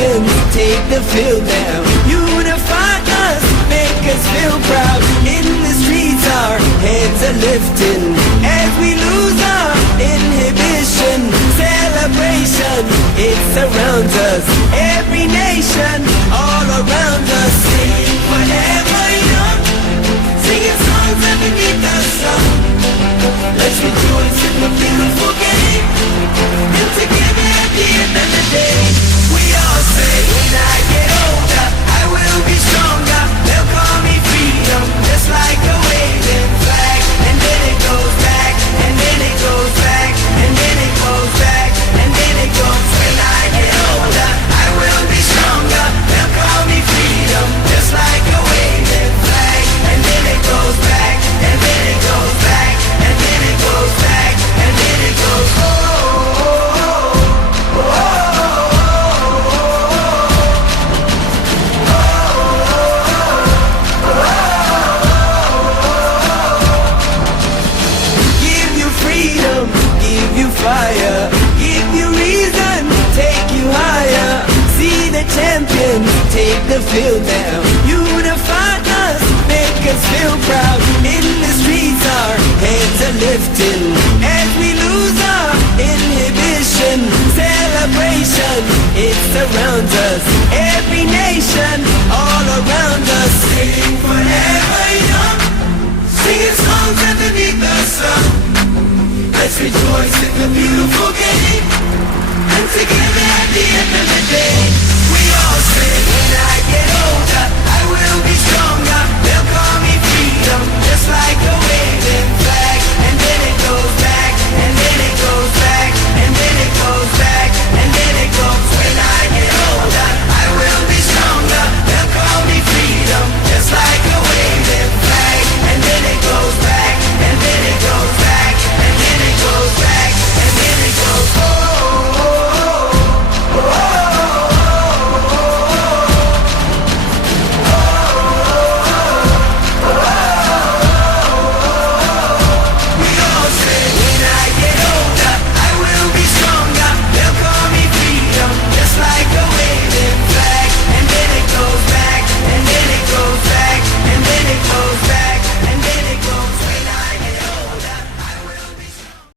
champions take the field now. Unify us, make us feel proud. In the streets our heads are lifting as we lose our inhibition. Celebration, it surrounds us. Every nation, all around us. Sing forever young, singing songs underneath the sun. Let's rejoice in the beautiful game, and together at the end of the day, we all say, when I get older, I will be stronger. They'll call me freedom, just like a waving flag. And then it goes back, and then it goes back, and then it goes back, and then it goes. When I get older, I will be stronger. They'll call me freedom, just like a waving flag. And then it goes back, and then it goes back, and then it goes back, and then it goes. Oh, oh, oh, oh, oh. Fire, give you reason, take you higher. See the champions take the field now. Unify us, make us feel proud. In the streets our heads are lifting as we lose our inhibition. Celebration, it surrounds us. Every nation, all around us. Sing forever young, singing songs underneath the sun. Let's rejoice in the beautiful game, and together at the